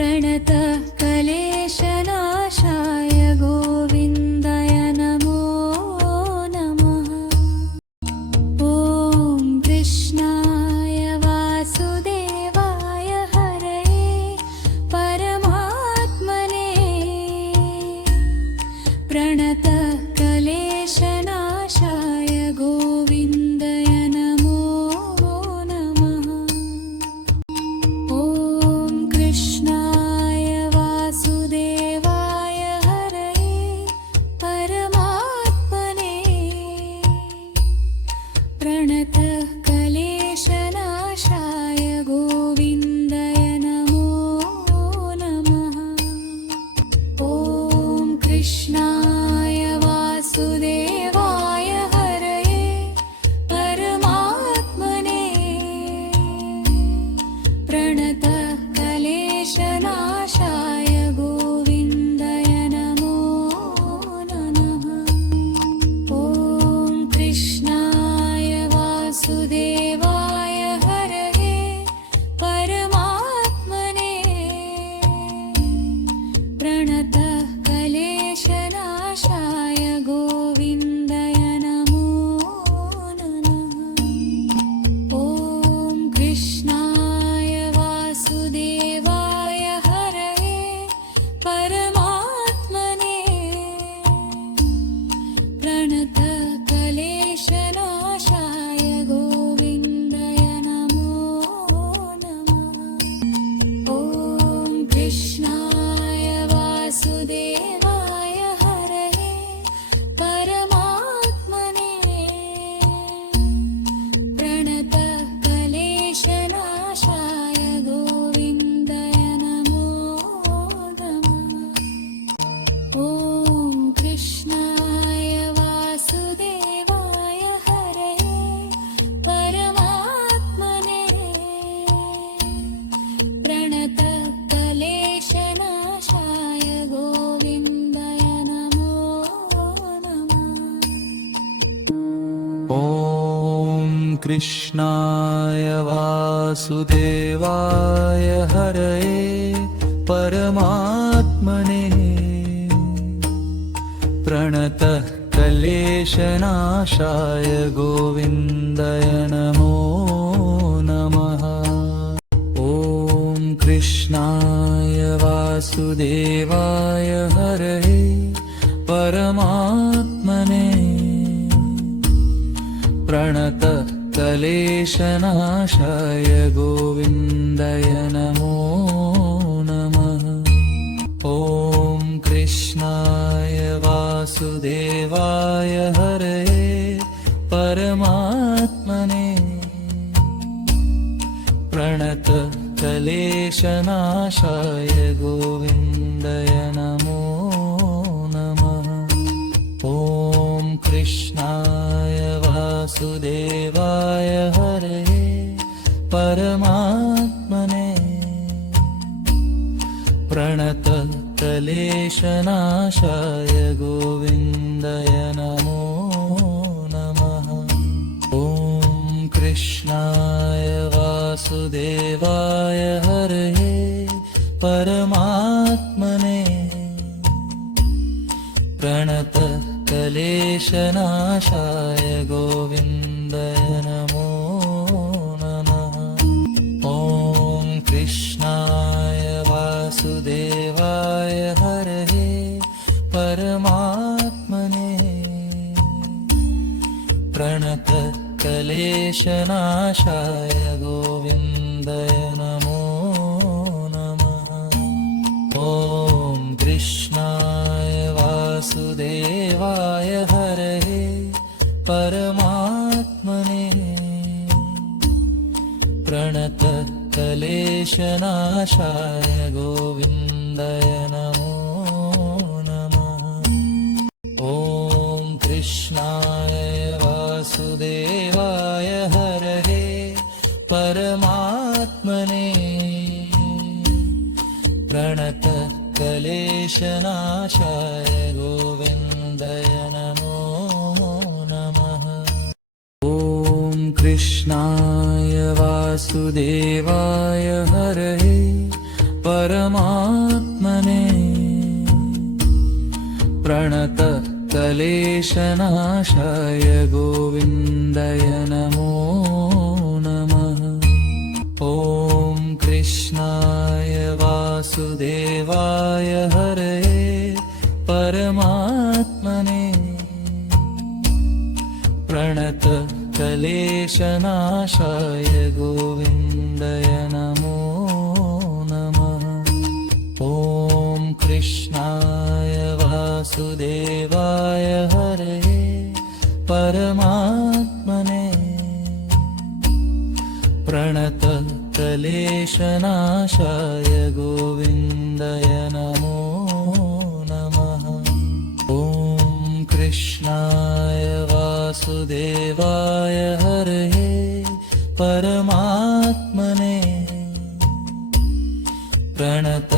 प्रणतः क्लेशनाशाय गोविन्दाय नमो नमः। ॐ कृष्णाय वासुदेवाय हरये परमात्मने प्रणतः क्लेशनाशाय गोविन्दाय नमो नमः। ॐ कृष्णाय वासुदेवाय हरये परमात्मने प्रणतः क्लेशनाशाय गोविन्दाय नमो नमः। ॐ कृष्णाय वासुदेवाय हरये परमात्मने प्रणतः क्लेशनाशाय गोविन्दाय नमो नमः। ॐ कृष्णाय वासुदेवाय हरये परमात्मने प्रणतः क्लेशनाशाय गोविन्दाय नमो नमः। ॐ कृष्णाय वासुदेवाय हरये परमात्मने प्रणतः क्लेशनाशाय गोविन्दाय नमो नमः। ॐ कृष्णाय वासुदेवाय हरये परमात्मने प्रणतः क्लेशनाशाय गोविन्दाय नमो नमः। ॐ कृष्णाय वासुदेवाय हरये परमात्मने प्रणतः क्लेशनाशाय गोविन्दाय नमो नमः। ॐ कृष्णाय वासुदेवाय हरये परमात्मने प्रणतः क्लेशनाशाय गोविन्दाय नमो नमः। ॐ कृष्णाय वासुदेवाय हरये परमात्मने प्रणतः क्लेशनाशाय गोविन्दाय नमो नमः। ॐ कृष्णाय वासुदेवाय हरये परमात्मने प्रणतः क्लेशनाशाय गोविन्दाय नमो नमः। ॐ कृष्णाय वासुदेवाय हरये परमात्मने प्रणतः क्लेशनाशाय गोविन्दाय नमो नमः। ॐ कृष्णाय वासुदेवाय हरये परमात्मने प्रणतः क्लेशनाशाय गोविन्दाय नमो नमः। ॐ कृष्णाय वासुदेवाय हरये परमात्मने प्रणतः क्लेशनाशाय गोविन्दाय नमो नमः। ॐ कृष्णाय वासुदेवाय हरये परमात्मने प्रणतः क्लेशनाशाय गोविन्दाय नमो नमः। ॐ कृष्णाय वासुदेवाय हरये परमात्मने प्रणतः क्लेशनाशाय गोविन्दाय नमो नमः। ॐ कृष्णाय वासुदेवाय हरये परमात्मने प्रणत कलेशनाशाय गोविन्दाय नमो नमः। ॐ कृष्णाय वासुदेवाय हरये परमात्मने प्रणत कलेशनाशाय गोविन्दाय नमो नमः। ॐ कृष्णाय वासुदेवाय हरये परमात्मने प्रणत कलेशनाशाय गोविन्दाय नमो नमः। ॐ कृष्णाय वासुदेवाय हरये परमात्मने प्रणत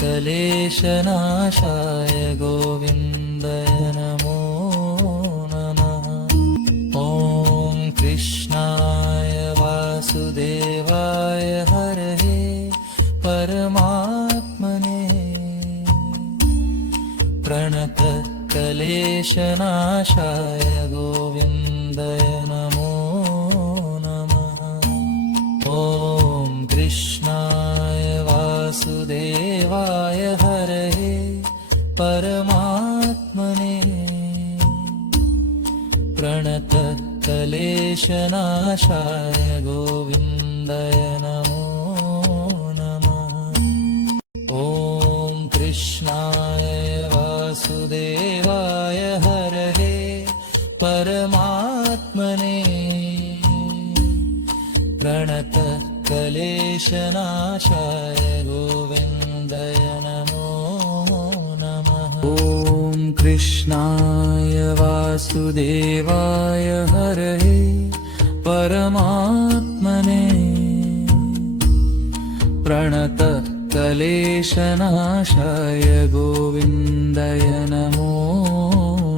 कलेशनाशाय गोविन्दाय नमो नमः। ॐ कृष्णाय वासुदेवाय हरये परमात्मने प्रणत कलेशनाशाय गोविन्दाय नमो नमः। ॐ कृष्णाय वासुदेवाय हरये परमात्मने प्रणत कलेशनाशाय गोविन्दाय नमो नमः। ॐ कृष्णाय वासुदेवाय हरये परमात्मने प्रणत कलेशनाशाय गोविन्दाय नमो नमः। ॐ कृष्णाय वासुदेवाय हरये परमात्मने प्रणत कलेशनाशाय गोविन्दाय नमो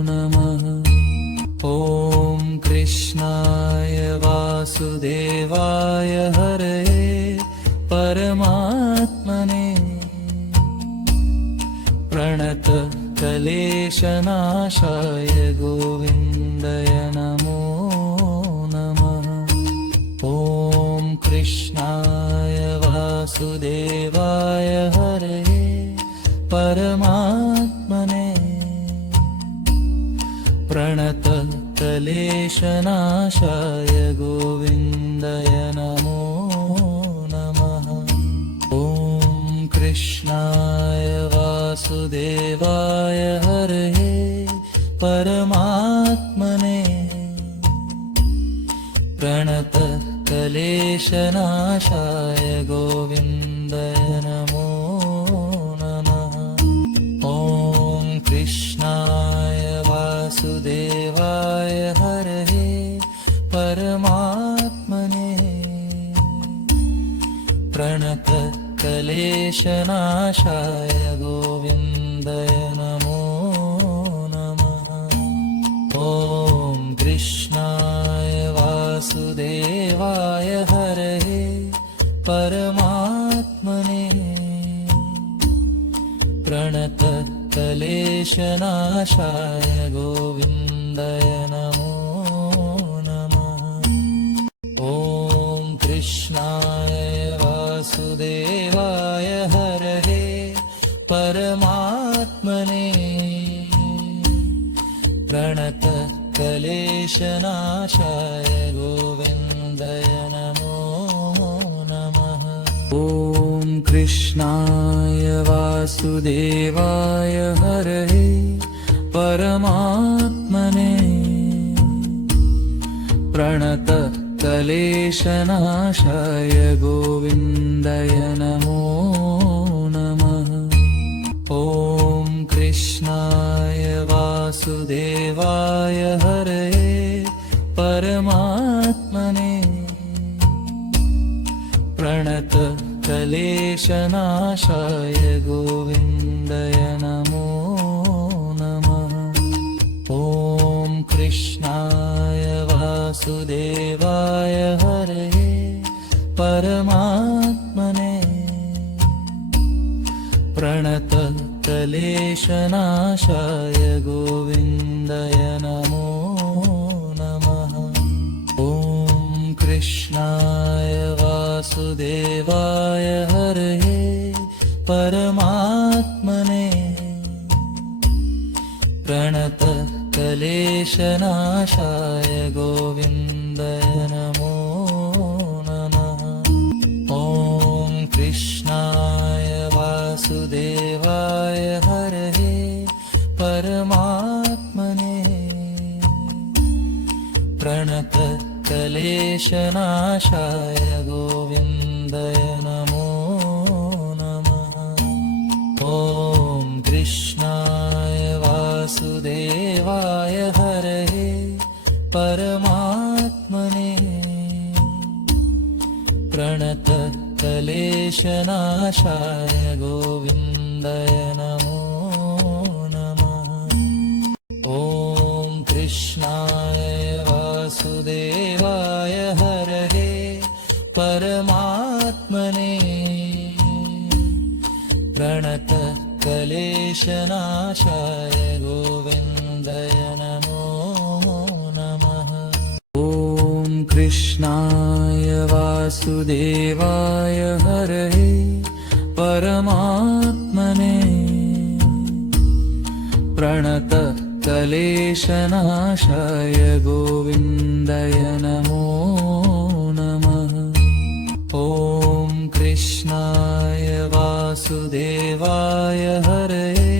नमः। ॐ कृष्णाय वासुदेवाय हरये परमात्मने प्रणत कलेशनाशाय गोविन्दाय नमो नमः। ॐ कृष्णाय वासुदेवाय हरये परमात्मने प्रणत कलेशनाशाय गोविन्दाय नमो नमः। ॐ कृष्णाय वासुदेवाय हरये परमात्मने प्रणत कलेशनाशाय गोविन्दाय नमो नमः। ॐ कृष्णाय वासुदेवाय हरये परमात्मने प्रणत कलेशनाशाय गोविन्दाय नमो नमः। ॐ कृष्णाय वासुदेवाय हरये परमात्मने प्रणत कलेशनाशाय गोविन्दाय नमो नमः। ॐ कृष्णाय वासुदेवाय हरये परमात्मने प्रणत कलेशनाशाय गोविन्दाय नमो नमः। ॐ कृष्णाय वासुदेवाय हरये परमात्मने प्रणत कलेशनाशाय गोविन्दाय नमो नमः। ॐ कृष्णाय वासुदेवाय हरये परमात्मने प्रणत कलेशनाशाय गोविन्दाय नमो नमः। ॐ कृष्णाय वासुदेवाय हरये परमात्मने प्रणतक्लेशनाशाय गोविन्दाय नमो नमः। ॐ कृष्णाय वासुदेवाय हरये परमात्मने प्रणतक्लेशनाशाय गोविन्दाय नमो नमः। ॐ कृष्णाय वासुदेवाय हरये परमात्मने प्रणतक्लेशनाशाय गोविन्दाय नमो नमः। ॐ कृष्णाय वासुदेवाय हरये परमात्मने प्रणतक्लेशनाशाय गोविन्दाय नमो नमः। ॐ कृष्णाय वासुदेवाय हरये परमात्मने प्रणतक्लेशनाशाय गोविन्दाय नमो नमः। ॐ कृष्णाय वासुदेवाय हरये परमात्मने प्रणतक्लेशनाशाय गोविन्दाय नमो नमः। ॐ कृष्णाय वासुदेवाय हरये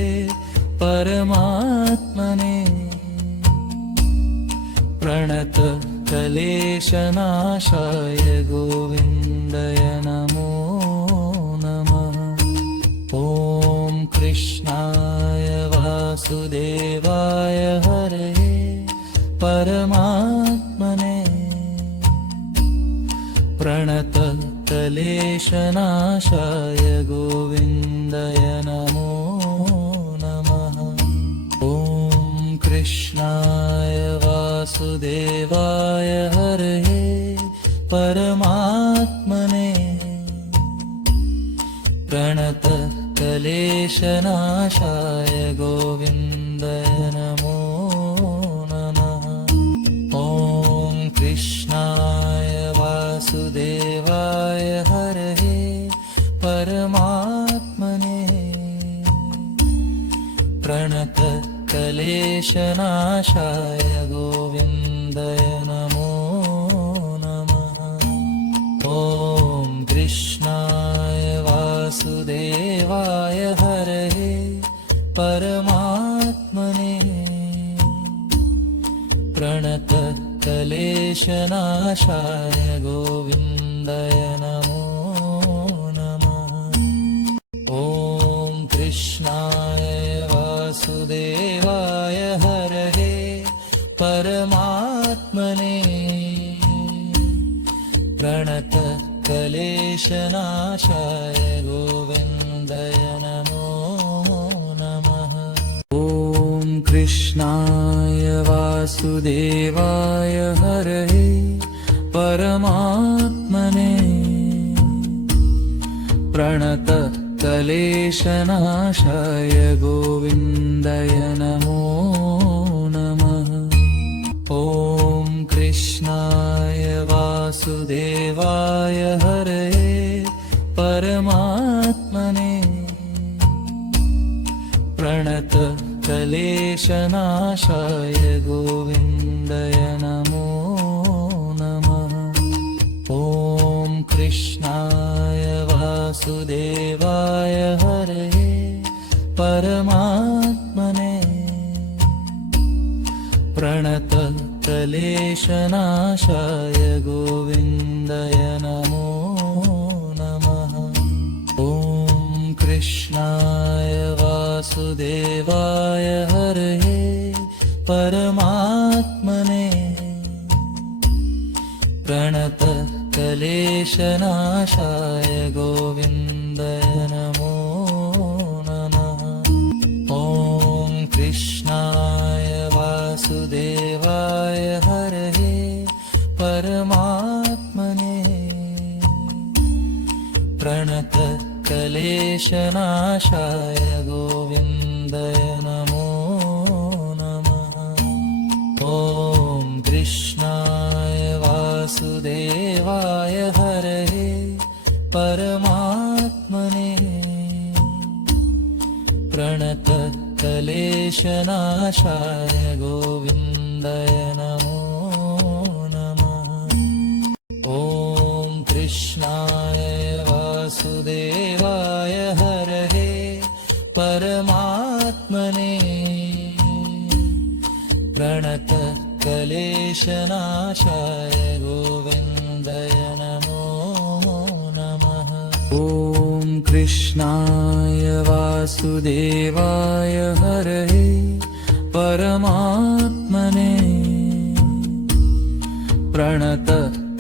परमात्मने प्रणतक्लेशनाशाय गोविन्दाय नमो नमः। ॐ कृष्णाय वासुदेवाय हरये परमात्मने प्रणतक्लेशनाशाय गोविन्दाय नमो नमः। ॐ कृष्णाय वासुदेवाय हरये परमात्मने प्रणतक्लेशनाशाय गोविन्दाय नमो नमः। ॐ कृष्णाय वासुदेवाय हरये परमात्मने प्रणतक्लेशनाशाय गोविन्दाय नमो नमः। ॐ कृष्णाय वासुदेवाय हरये परमात्मने प्रणतक्लेशनाशाय गोविन्दाय नमो नमः। ॐ कृष्णाय वासुदेवाय हरये परमात्मने प्रणतक्लेशनाशाय गोविन्दाय नमो नमः। ॐ कृष्णाय वासुदेवाय हरये परमात्मने प्रणतक्लेशनाशाय गोविन्दाय नमो नमः। ॐ कृष्णाय वासुदेवाय हरये परमात्मने प्रणतक्लेशनाशाय गोविन्दाय नमो नमः। ॐ कृष्णाय वासुदेवाय हरये परमात्मने प्रणतक्लेशनाशाय गोविन्दाय नमो नमः। ॐ कृष्णाय वासुदेवाय हरये परमात्मने प्रणतक्लेशनाशाय गोविन्दाय नमो नमः। ॐ कृष्णाय वासुदेवाय हरये परमात्मने प्रणतक्लेशनाशाय क्लेशनाशाय गोविन्दाय नमो नमः। ॐ कृष्णाय वासुदेवाय हरये परमात्मने प्रणतक्लेशनाशाय गोविन्दाय नमो नमः। ॐ कृष्णाय वासुदेवाय हरये परमात्मने प्रणतक्लेशनाशाय गोविन्दाय नमो नमः। ॐ कृष्णाय वासुदेवाय हरये परमात्मने प्रणतक्लेशनाशाय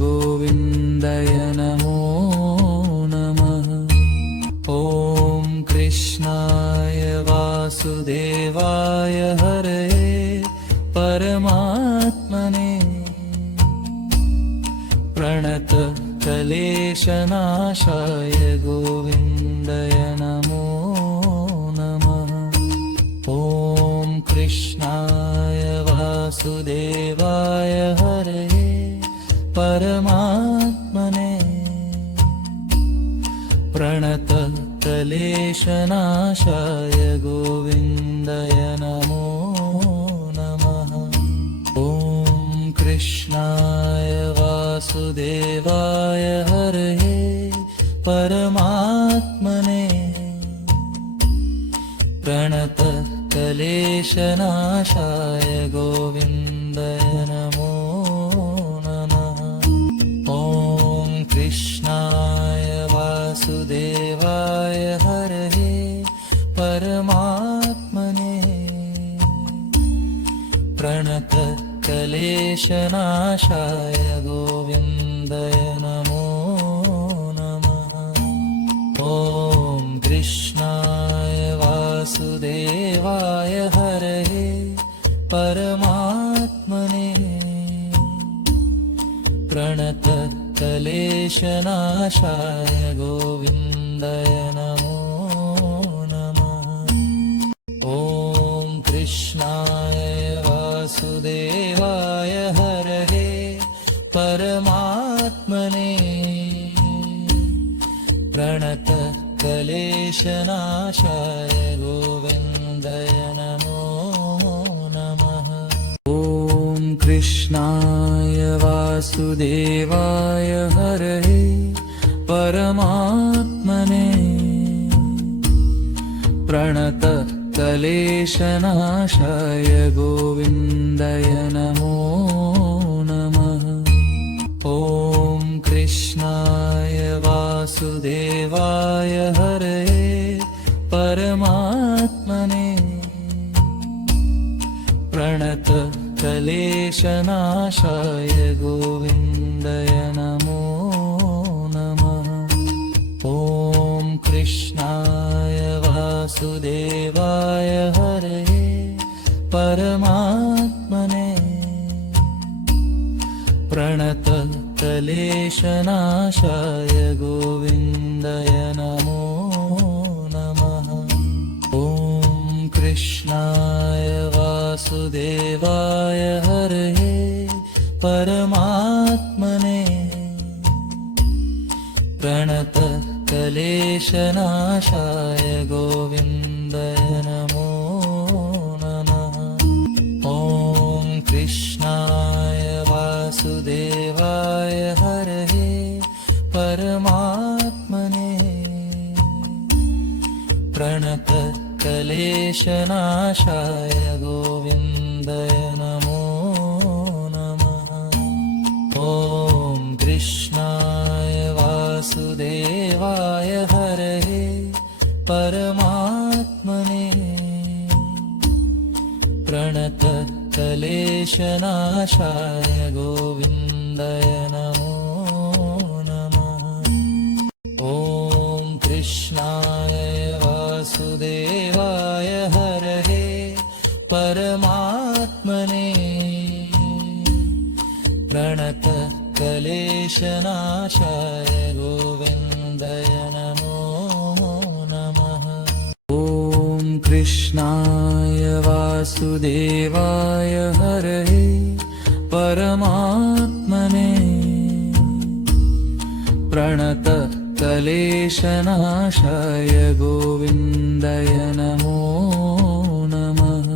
गोविन्दाय नमो नमः। ॐ कृष्णाय वासुदेवाय हरये परमात्मने प्रणतक्लेशनाशाय गोविन्दाय नमो नमः। ॐ कृष्णाय वासुदेवाय हरये परमात्मने प्रणतक्लेशनाशाय गोविन्दाय नमो नमः। ॐ कृष्णाय वासुदेवाय हरये परमात्मने प्रणतक्लेशनाशाय गोविन्दाय नमो नमः। ॐ कृष्णाय वासुदेवाय हरये परमात्मने प्रणतक्लेशनाशाय गोविन्दाय नमो नमः। ॐ कृष्णाय वासुदेवाय हरये परमात्मने प्रणतक्लेशनाशाय गोविन्दाय नमो नमः। ॐ कृष्णाय वासुदेवाय हरये परमात्मने प्रणतक्लेशनाशाय गोविन्दाय नमो नमः। ॐ कृष्णाय वासुदेवाय हरये परमात्मने प्रणतक्लेशनाशाय गोविन्दाय नमो नमः। ॐ कृष्णाय वासुदेवाय हरये परमात्मने प्रणतक्लेशनाशाय गोविन्दाय नमो नमः। ॐ कृष्णाय वासुदेवाय हरये परमात्मने प्रणतक्लेशनाशाय गोविन्दाय नमो नमः। ॐ कृष्णाय वासुदेवाय हरये परमात्मने प्रणतक्लेशनाशाय गोविन्दाय नमो नमः। ॐ कृष्णाय वासुदेवाय हरये परमात्मने प्रणतक्लेशनाशाय गोविन्दाय नमो नमः। ॐ कृष्णाय वासुदेवाय हरये परमात्मने प्रणतक्लेशनाशाय गोविन्दाय नमो नमः। ॐ कृष्णाय वासुदेवाय हरये परमात्मने प्रणतक्लेशनाशाय गोविन्दाय कृष्णाय वासुदेवाय हरये परमात्मने प्रणतक्लेशनाशाय गोविन्दाय नमो नमः।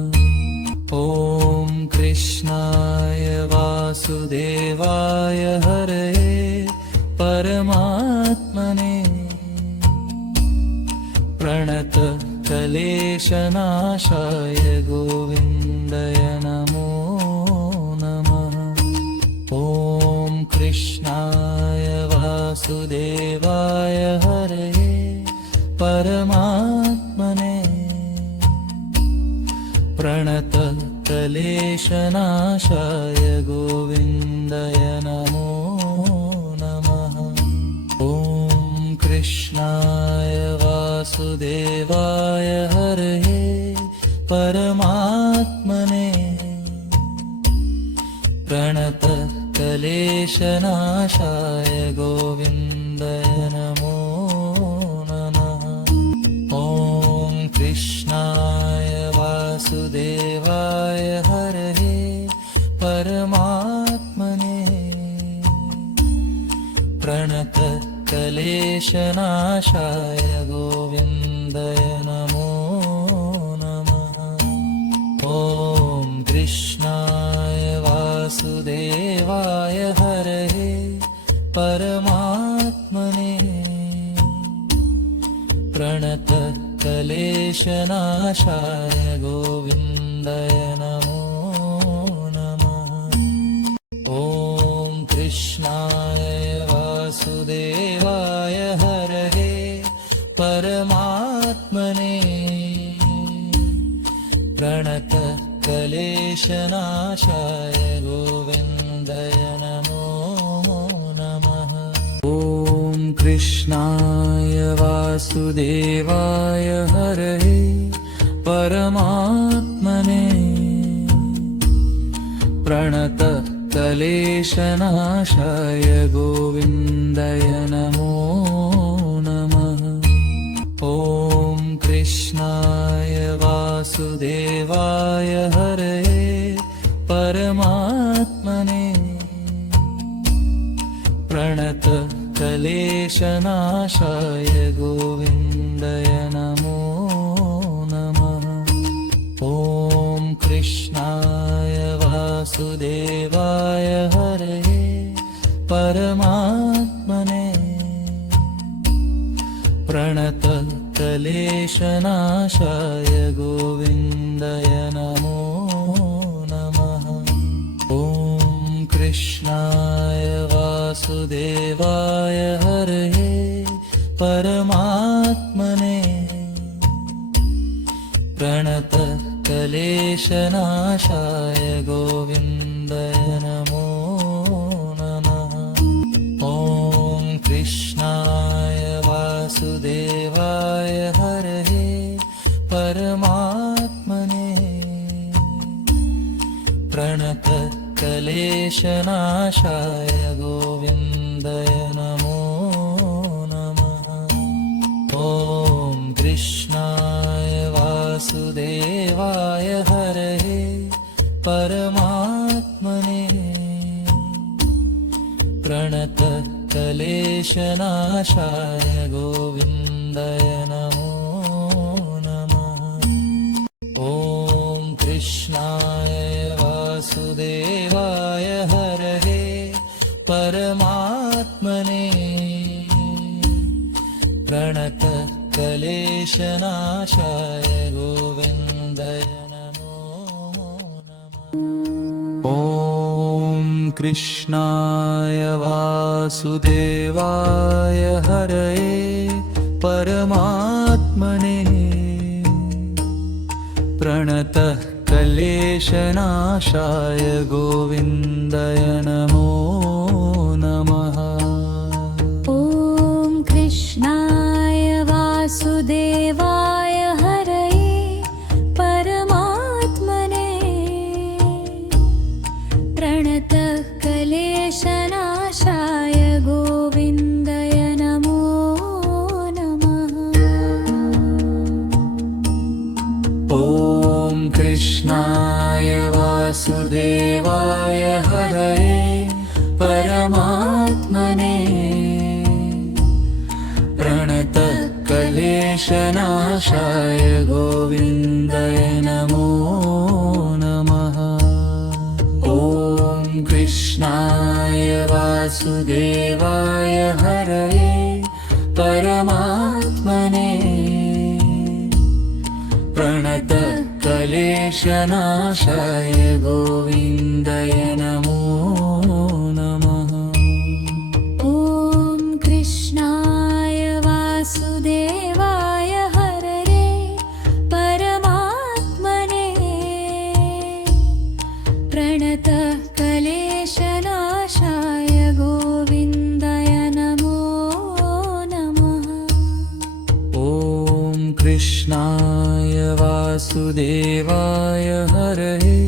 ॐ कृष्णाय वासुदेवाय हरये परमात्मने प्रणतक्लेशनाशाय गोविन्दाय नमो नमः। ॐ कृष्णाय वासुदेवाय हरये परमात्मने प्रणतक्लेशनाशाय गोविन्दाय नमो नमः। ॐ कृष्णाय वासुदेवाय हरये परमात्मने प्रणतक्लेशनाशाय गोविन्दाय नमो नमः। ॐ कृष्णाय वासुदेवाय हरये परमात्मने प्रणतक्लेशनाशाय गोविन्दाय नमो नमः। ॐ कृष्णाय वासुदेवाय हरये परमात्मने प्रणतक्लेशनाशाय गोविन्दाय नमो नमः। ॐ कृष्णाय वासुदेवाय हरये परमात्मने प्रणतक्लेशनाशाय गोविन्दाय नमो नमः। ॐ कृष्णाय वासुदेवाय हरये परमात्मने प्रणतक्लेशनाशाय गोविन्दाय नमो नमः। ॐ कृष्णाय वासुदेवाय हरये परमात्मने प्रणतक्लेशनाशाय गोविन्दाय नमो नमः। ॐ कृष्णाय वासुदेवाय हरये परमात्मने प्रणतक्लेशनाशाय गोविन्दाय नमो नमः। ॐ कृष्णाय वासुदेवाय हरये परमात्मने प्रणतक्लेशनाशाय गोविन्दाय नमो नमः। ॐ कृष्णाय वासुदेवाय हरये परमात्मने प्रणतक्लेशनाशाय गोविन्दाय नमो नमः। ॐ कृष्णाय वासुदेवाय हरये परमात्मने प्रणतक्लेशनाशाय गोविन्दाय नमो नमः। ॐ कृष्णाय वासुदेवाय हरये परमात्मने प्रणतक्लेशनाशाय गोविन्दाय नमो नमः। ॐ कृष्णाय वासुदेवाय हरये परमात्मने प्रणतक्लेशनाशाय गोविन्दाय नमो नमः। ॐ कृष्णाय वासुदेवाय हरये परमात्मने प्रणतक्लेशनाशाय गोविन्दाय नमो नमः। वासुदेवाय हरये परमात्मने प्रणतः क्लेशनाशाय गोविन्दाय नमो नमः। ॐ कृष्णाय वासुदेवाय हरये परमात्मने प्रणतः क्लेशनाशाय गोविन्दाय नमो नमः। ॐ कृष्णाय वासुदेवाय हरये परमात्मने प्रणतः क्लेशनाशाय गोविन्दाय नमो नमः। ॐ कृष्णाय वासुदेवाय हरये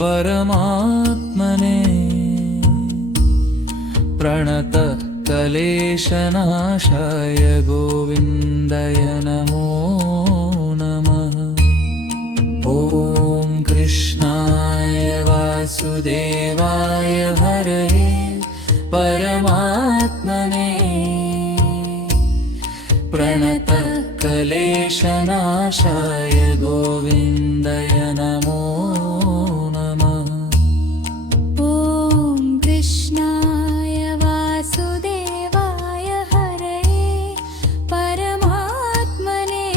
परमात्मने प्रणतः क्लेशनाशाय गोविन्दाय नमो नमः। ॐ कृष्णाय वासुदेवाय हरये परमात्मने प्रणतः क्लेशनाशाय गोविन्दाय नमो नमः। ॐ कृष्णाय वासुदेवाय हरये परमात्मने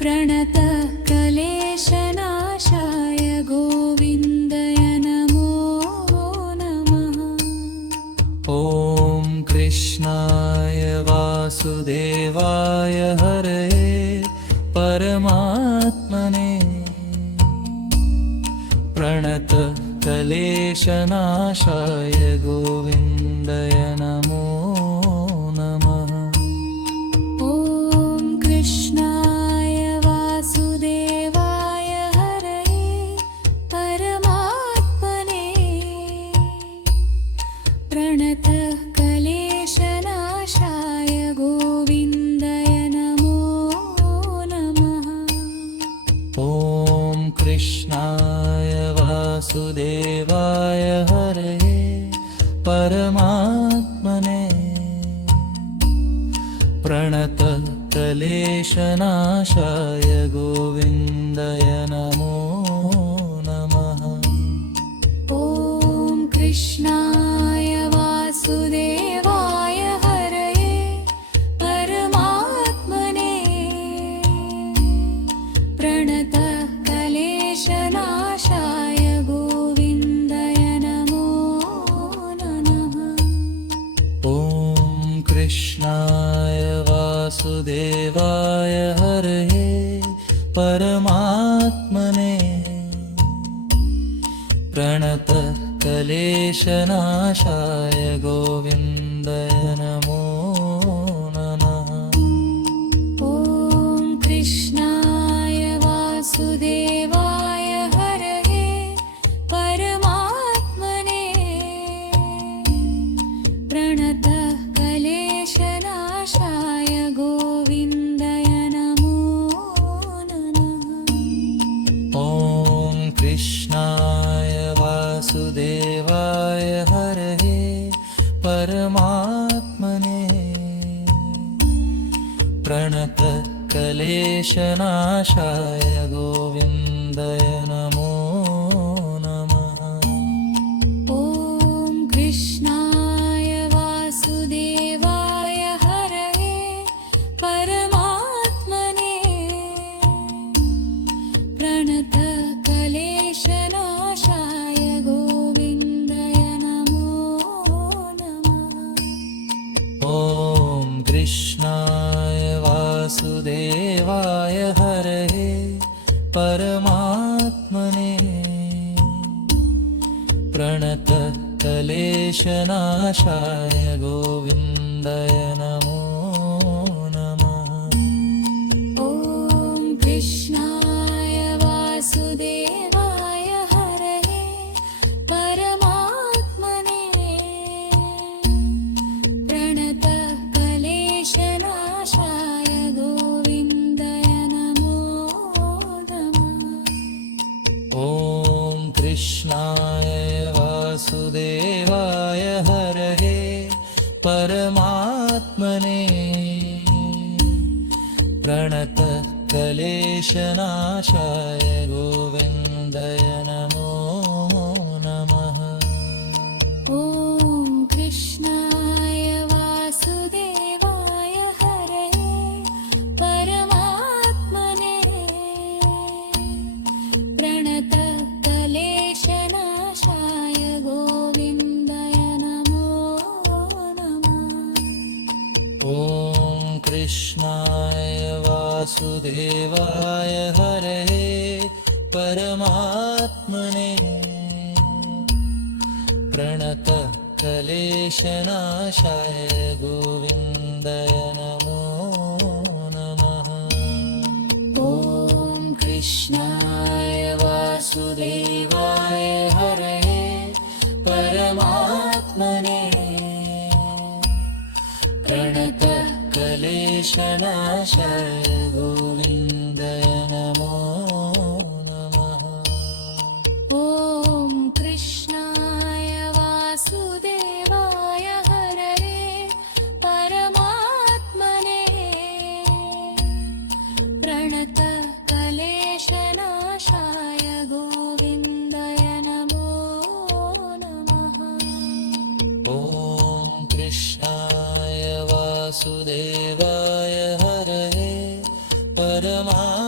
प्रणतः क्लेशनाशाय गोविन्दाय नमो नमः। ॐ कृष्णाय वासुदेवाय हरये परमात्मने प्रणतः क्लेशनाशाय गोविन्दाय नमो नमः। ॐ कृष्णाय वासुदेवाय हरये परमात्मने प्रणतः क्लेशनाशाय गोविन्दाय नमो नमः। ॐ कृष्णाय वासुदेवाय हरये परमात्मने प्रणतः क्लेशनाशाय गोविन्दाय नमो नमः। ॐ कृष्णाय वासुदेवाय हरये परमात्मने प्रणतः क्लेशनाशाय गोविन्दाय नमो नमः। ॐ कृष्णाय वासुदेवाय हरये परमात्मने प्रणतः क्लेशनाशाय गोविन्दाय नमो नमः। ॐ कृष्णाय वासुदेवाय हरये परमात्मने प्रणतः क्लेशनाशाय गोविन्दाय नमो नमः। ॐ कृष्णाय वासुदेवाय हरये परमात्मने प्रणतः क्लेशनाशाय गोविन्दाय नमो नमः। ॐ कृष्णाय वासुदेवाय हरये परमात्मने प्रणतः क्लेशनाशाय गोविन्दाय नमो नमः। ॐ कृष्णाय वासुदेवाय हरये परमात्मने प्रणतः क्लेशनाशाय गोविन्दाय नमो नमः। ॐ कृष्णाय वासुदेवाय हरये परमात्मने प्रणतः क्लेशनाशाय गोविन्दाय नमो नमः। परमात्मने प्रणतक्लेशनाशाय गोविन्दाय नमो नमः। ॐ कृष्णाय वासुदेवाय हरे परमात्मने प्रणतक्लेशनाशाय गोविन्दाय नमो नमः। ॐ कृष्णाय वासुदेवाय हरे परमात्मने प्रणतक्लेशनाशाय गोविन्दाय नमो नमः। ॐ कृष्णाय वासुदेवाय हरे परमात्मने प्रणतक्लेशनाशाय गोविन्दाय नमो नमः। ॐ कृष्णाय वासुदेवाय हरे परमात्मने प्रणतक्लेशनाशाय गोविन्दाय नमो नमः। ॐ कृष्णाय वासुदेवाय हरे परमात्मने